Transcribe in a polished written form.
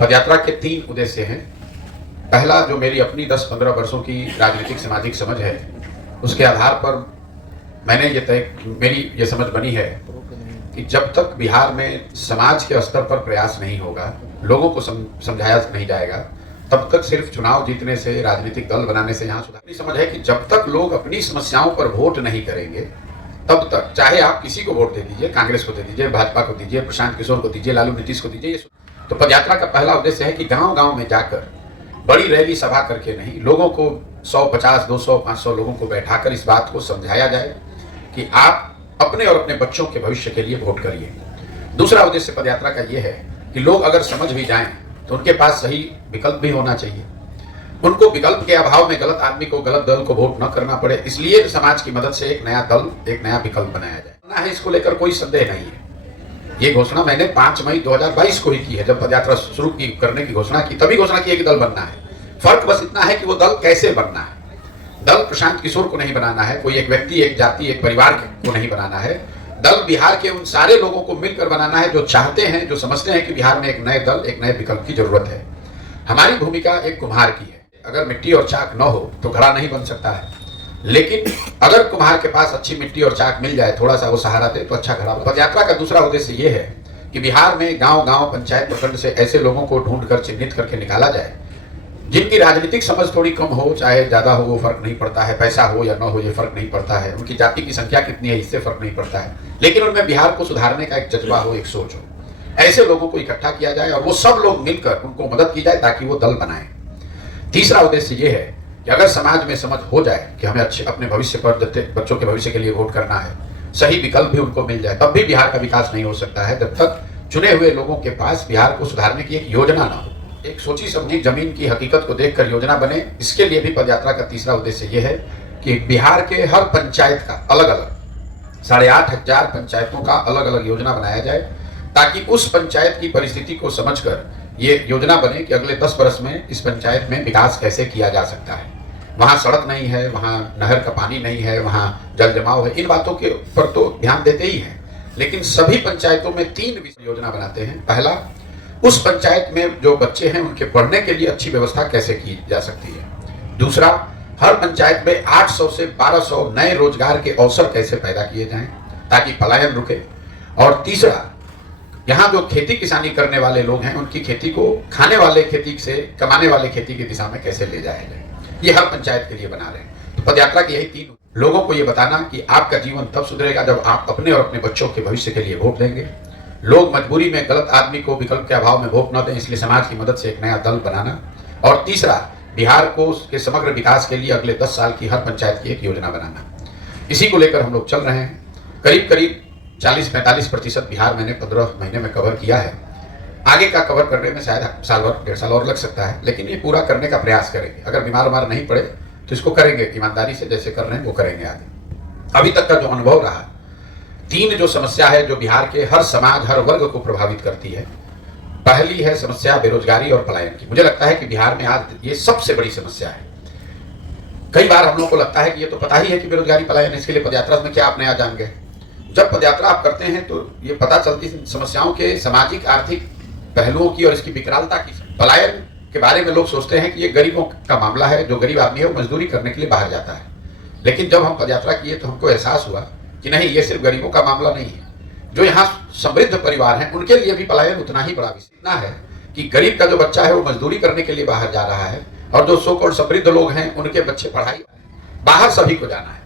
पदयात्रा के 3 उद्देश्य हैं। पहला, जो मेरी अपनी 10-15 वर्षों की राजनीतिक सामाजिक समझ है, उसके आधार पर मेरी ये समझ बनी है कि जब तक बिहार में समाज के स्तर पर प्रयास नहीं होगा, लोगों को समझाया नहीं जाएगा, तब तक सिर्फ चुनाव जीतने से, राजनीतिक दल बनाने से यहाँ सुधार। समझ है कि जब तक लोग अपनी समस्याओं पर वोट नहीं करेंगे, तब तक चाहे आप किसी को वोट दे दीजिए, कांग्रेस को दे दीजिए, भाजपा को दीजिए, प्रशांत किशोर को दीजिए, लालू नीतीश को दीजिए। तो पदयात्रा का पहला उद्देश्य है कि गांव-गांव में जाकर बड़ी रैली सभा करके नहीं, लोगों को 100, 50, 200, 500 लोगों को बैठाकर इस बात को समझाया जाए कि आप अपने और अपने बच्चों के भविष्य के लिए वोट करिए। दूसरा उद्देश्य पदयात्रा का यह है कि लोग अगर समझ भी जाएं तो उनके पास सही विकल्प भी होना चाहिए। उनको विकल्प के अभाव में गलत आदमी को, गलत दल को वोट न करना पड़े, इसलिए समाज की मदद से एक नया दल, एक नया विकल्प बनाया जाए। इसको लेकर कोई संदेह नहीं है। ये घोषणा मैंने 5 मई 2022 को ही की है। जब पदयात्रा शुरू करने की घोषणा की, तभी घोषणा की है कि दल बनना है। फर्क बस इतना है कि वो दल कैसे बनना है। दल प्रशांत किशोर को नहीं बनाना है, कोई एक व्यक्ति, एक जाति, एक परिवार को नहीं बनाना है। दल बिहार के उन सारे लोगों को मिलकर बनाना है जो चाहते हैं, जो समझते हैं कि बिहार में एक नए दल, एक नए विकल्प की जरूरत है। हमारी भूमिका एक कुम्हार की है। अगर मिट्टी और चाक न हो तो घड़ा नहीं बन सकता है, लेकिन अगर कुम्हार के पास अच्छी मिट्टी और चाक मिल जाए, थोड़ा सा वो सहारा दे, तो अच्छा घड़ा। पदयात्रा का दूसरा उद्देश्य ये है कि बिहार में गांव-गांव, पंचायत, प्रखंड से ऐसे लोगों को ढूंढकर चिन्हित करके निकाला जाए जिनकी राजनीतिक समझ थोड़ी कम हो, चाहे ज्यादा हो, वो फर्क नहीं पड़ता है। पैसा हो या न हो, ये फर्क नहीं पड़ता है। उनकी जाति की संख्या कितनी है, इससे फर्क नहीं पड़ता है। लेकिन उनमें बिहार को सुधारने का एक जज्बा हो, एक सोच हो। ऐसे लोगों को इकट्ठा किया जाए और वो सब लोग मिलकर उनको मदद की जाए ताकि वो दल बनाए। तीसरा उद्देश्य ये है कि अगर समाज में समझ हो जाए कि हमें अच्छे अपने भविष्य पर, बच्चों के भविष्य के लिए वोट करना है, सही विकल्प भी उनको मिल जाए, तब भी बिहार का विकास नहीं हो सकता है जब तक चुने हुए लोगों के पास बिहार को सुधारने की एक योजना ना हो। एक सोची समझी जमीन की हकीकत को देखकर योजना बने। इसके लिए भी पदयात्रा का तीसरा उद्देश्य यह है कि बिहार के हर पंचायत का अलग अलग 8,500 पंचायतों का अलग अलग योजना बनाया जाए, ताकि उस पंचायत की परिस्थिति को समझकर ये योजना बने कि अगले 10 वर्ष में इस पंचायत में विकास कैसे किया जा सकता है। वहाँ सड़क नहीं है, वहाँ नहर का पानी नहीं है, वहाँ जल जमाव है। इन बातों के ऊपर तो ध्यान देते ही हैं, लेकिन सभी पंचायतों में 3 योजना बनाते हैं। पहला, उस पंचायत में जो बच्चे हैं उनके पढ़ने के लिए अच्छी व्यवस्था कैसे की जा सकती है। दूसरा, हर पंचायत में 800 से 1200 नए रोजगार के अवसर कैसे पैदा किए जाएं ताकि पलायन रुके। और तीसरा, यहाँ जो खेती किसानी करने वाले लोग हैं, उनकी खेती को खाने वाले खेती से कमाने वाले खेती की दिशा में कैसे ले जाया जाए। ये हर पंचायत के लिए बना रहे हैं। तो पदयात्रा की यही 3, लोगों को ये बताना कि आपका जीवन तब सुधरेगा जब आप अपने और अपने बच्चों के भविष्य के लिए वोट देंगे। लोग मजबूरी में गलत आदमी को विकल्प के अभाव में वोट न दें, इसलिए समाज की मदद से एक नया दल बनाना। और तीसरा, बिहार को उसके समग्र विकास के लिए अगले 10 साल की हर पंचायत की एक योजना बनाना। इसी को लेकर हम लोग चल रहे हैं। करीब 40-45% बिहार मैंने 15 महीने में कवर किया है। आगे का कवर करने में शायद साल भर, 1.5 साल और लग सकता है, लेकिन ये पूरा करने का प्रयास करेंगे। अगर बीमार नहीं पड़े तो इसको करेंगे ईमानदारी से, जैसे कर रहे हैं वो करेंगे आगे। अभी तक का जो अनुभव रहा, 3 जो समस्या है जो बिहार के हर समाज, हर वर्ग को प्रभावित करती है। पहली है समस्या बेरोजगारी और पलायन की। मुझे लगता है कि बिहार में आज ये सबसे बड़ी समस्या है। कई बार हम लोगों को लगता है कि ये तो पता ही है कि बेरोजगारी पलायन, इसके लिए पदयात्रा में क्या आप नया जान गए। जब पदयात्रा आप करते हैं तो ये पता चलती समस्याओं के सामाजिक आर्थिक पहलुओं की और इसकी विकरालता की। पलायन के बारे में लोग सोचते हैं कि ये गरीबों का मामला है, जो गरीब आदमी है वो मजदूरी करने के लिए बाहर जाता है। लेकिन जब हम पदयात्रा किए तो हमको एहसास हुआ कि नहीं, ये सिर्फ गरीबों का मामला नहीं है। जो यहाँ समृद्ध परिवार हैं उनके लिए भी पलायन उतना ही बड़ा विषय। इतना है कि गरीब का जो बच्चा है वो मजदूरी करने के लिए बाहर जा रहा है, और जो सो कॉल्ड समृद्ध लोग हैं उनके बच्चे पढ़ाई, बाहर सभी को जाना है।